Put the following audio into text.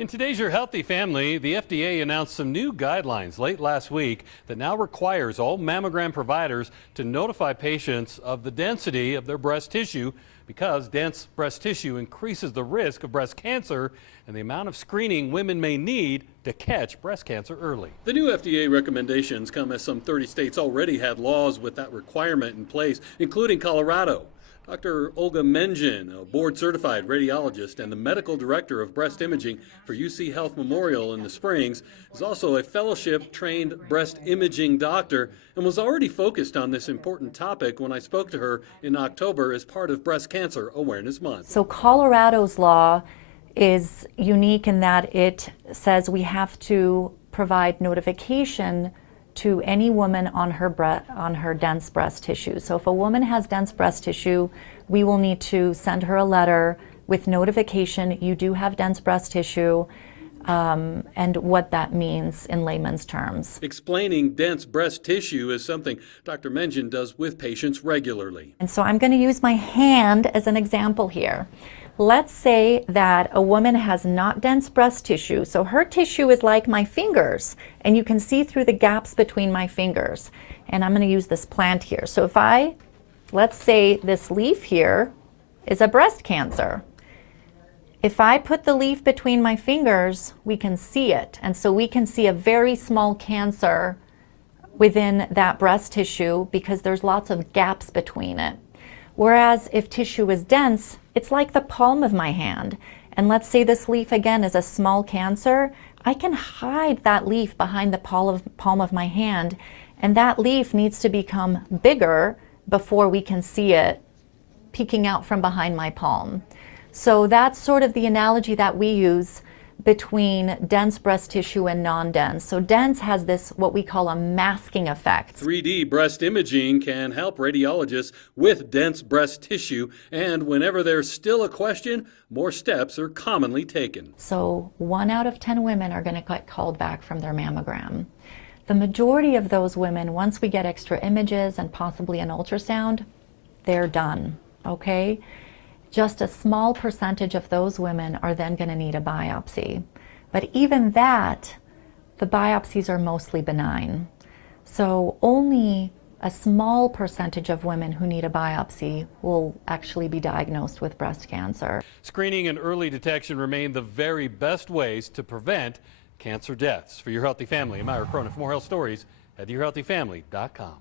In today's Your Healthy Family, the FDA announced some new guidelines late last week that now requires all mammogram providers to notify patients of the density of their breast tissue because dense breast tissue increases the risk of breast cancer and the amount of screening women may need to catch breast cancer early. The new FDA recommendations come as some 30 states already had laws with that requirement in place, including Colorado. Dr. Olga Mengin, a board-certified radiologist and the medical director of breast imaging for UC Health Memorial in the Springs, is also a fellowship-trained breast imaging doctor and was already focused on this important topic when I spoke to her in October as part of Breast Cancer Awareness Month. So Colorado's law is unique in that it says we have to provide notification to any woman on her dense breast tissue. So if a woman has dense breast tissue, we will need to send her a letter with notification you do have dense breast tissue and what that means in layman's terms. Explaining dense breast tissue is something Dr. Mengin does with patients regularly. And so I'm going to use my hand as an example here. Let's say that a woman has not dense breast tissue, so her tissue is like my fingers, and you can see through the gaps between my fingers. And I'm going to use this plant here. So if let's say this leaf here is a breast cancer. If I put the leaf between my fingers, we can see it. And so we can see a very small cancer within that breast tissue because there's lots of gaps between it. Whereas if tissue is dense, it's like the palm of my hand. And let's say this leaf again is a small cancer, I can hide that leaf behind the palm of my hand, and that leaf needs to become bigger before we can see it peeking out from behind my palm. So that's sort of the analogy that we use between dense breast tissue and non-dense. So dense has this, what we call a masking effect. 3D breast imaging can help radiologists with dense breast tissue, and whenever there's still a question, more steps are commonly taken. So 1 out of 10 women are going to get called back from their mammogram. The majority of those women, once we get extra images and possibly an ultrasound, they're done, okay? Just a small percentage of those women are then going to need a biopsy. But even that, the biopsies are mostly benign. So only a small percentage of women who need a biopsy will actually be diagnosed with breast cancer. Screening and early detection remain the very best ways to prevent cancer deaths. For Your Healthy Family, I'm Ira Cronin. For more health stories, head to yourhealthyfamily.com.